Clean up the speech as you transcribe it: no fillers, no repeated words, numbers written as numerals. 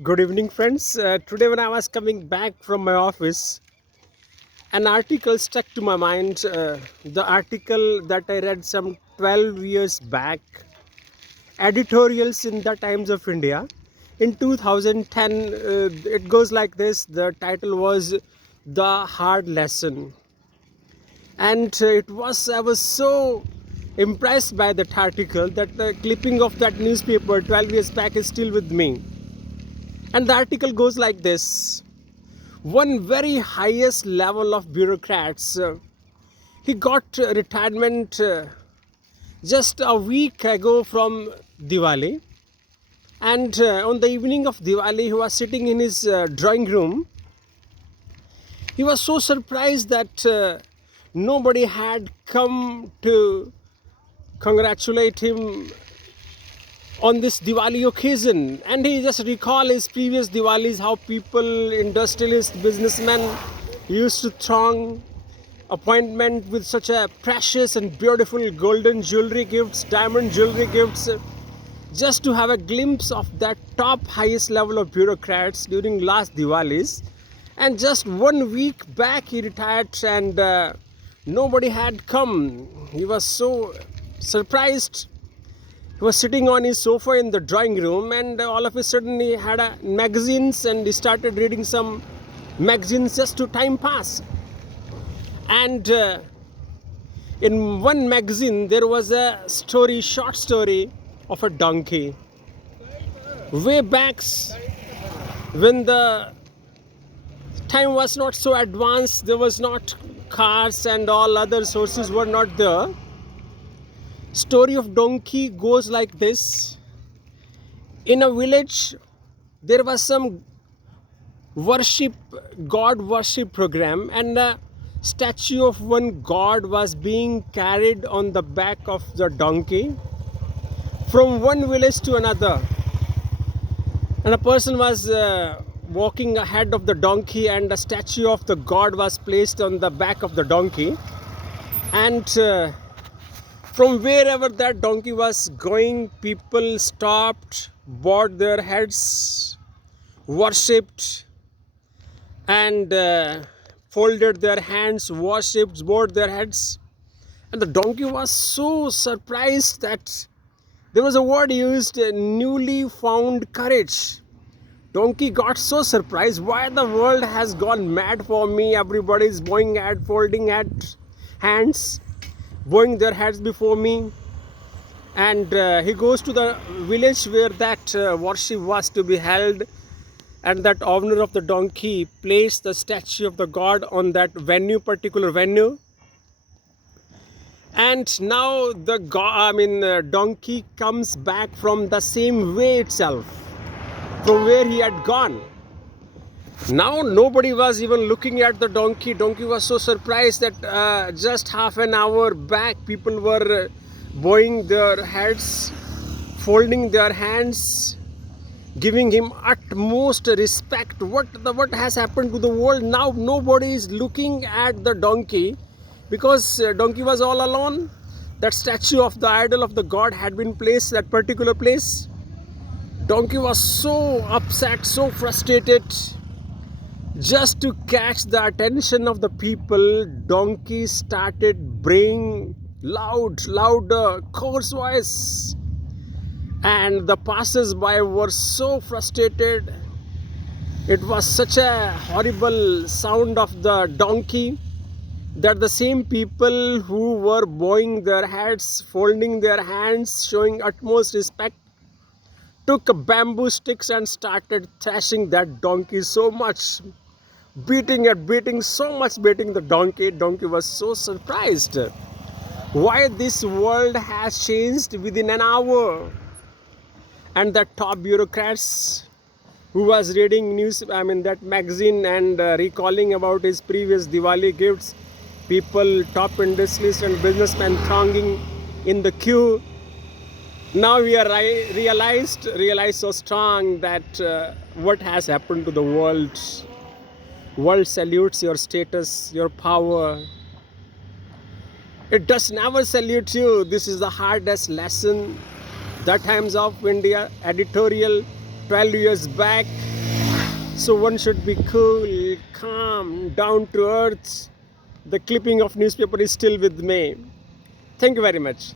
Good evening, friends. Today, when I was coming back from my office, an article stuck to my mind. The article that I read some 12 years back, editorials in the Times of India. In 2010, it goes like this. The title was The Hard Lesson. And I was so impressed by that article that the clipping of that newspaper 12 years back is still with me. And the article goes like this. One very highest level of bureaucrats, he got retirement just a week ago from Diwali. And on the evening of Diwali, he was sitting in his drawing room. He was so surprised that nobody had come to congratulate him on this Diwali occasion. And he just recall his previous Diwalis, how people, industrialists, businessmen used to throng appointment with such a precious and beautiful golden jewelry gifts, diamond jewelry gifts, just to have a glimpse of that top highest level of bureaucrats during last Diwalis. And just 1 week back he retired, and nobody had come. He was so surprised. He was sitting on his sofa in the drawing room, and all of a sudden he had magazines, and he started reading some magazines just to time pass. And in one magazine there was a short story of a donkey. Way back when the time was not so advanced, there was not cars and all other sources were not there. Story of donkey goes like this. In a village there was some god worship program, and a statue of one god was being carried on the back of the donkey from one village to another. And a person was walking ahead of the donkey, and a statue of the god was placed on the back of the donkey. And from wherever that donkey was going, people stopped, bowed their heads, worshipped, and folded their hands, worshipped, bowed their heads. And the donkey was so surprised that there was a word used, newly found courage. Donkey got so surprised, why the world has gone mad for me. Everybody is bowing head, folding hands, bowing their heads before me. And he goes to the village where that worship was to be held, and that owner of the donkey placed the statue of the god on that particular venue. And now the donkey comes back from the same way itself, from where he had gone. Now nobody was even looking at the donkey. Donkey was so surprised that just half an hour back people were bowing their heads, folding their hands, giving him utmost respect. What has happened to the world? Now nobody is looking at the donkey, because donkey was all alone. That statue of the idol of the god had been placed at that particular place. Donkey was so upset, so frustrated. Just to catch the attention of the people, donkey started braying louder, coarse voice. And the passers-by were so frustrated. It was such a horrible sound of the donkey that the same people who were bowing their heads, folding their hands, showing utmost respect, took bamboo sticks and started thrashing that donkey so much, beating the donkey. Donkey was so surprised why this world has changed within an hour. And the top bureaucrats who was reading that magazine and recalling about his previous Diwali gifts, people, top industrialists and businessmen thronging in the queue. Now we are realized so strong that what has happened to the world. World salutes your status, your power. It does never salute you. This is the hardest lesson. The Times of India editorial 12 years back. So one should be cool, calm, down to earth. The clipping of newspaper is still with me. Thank you very much.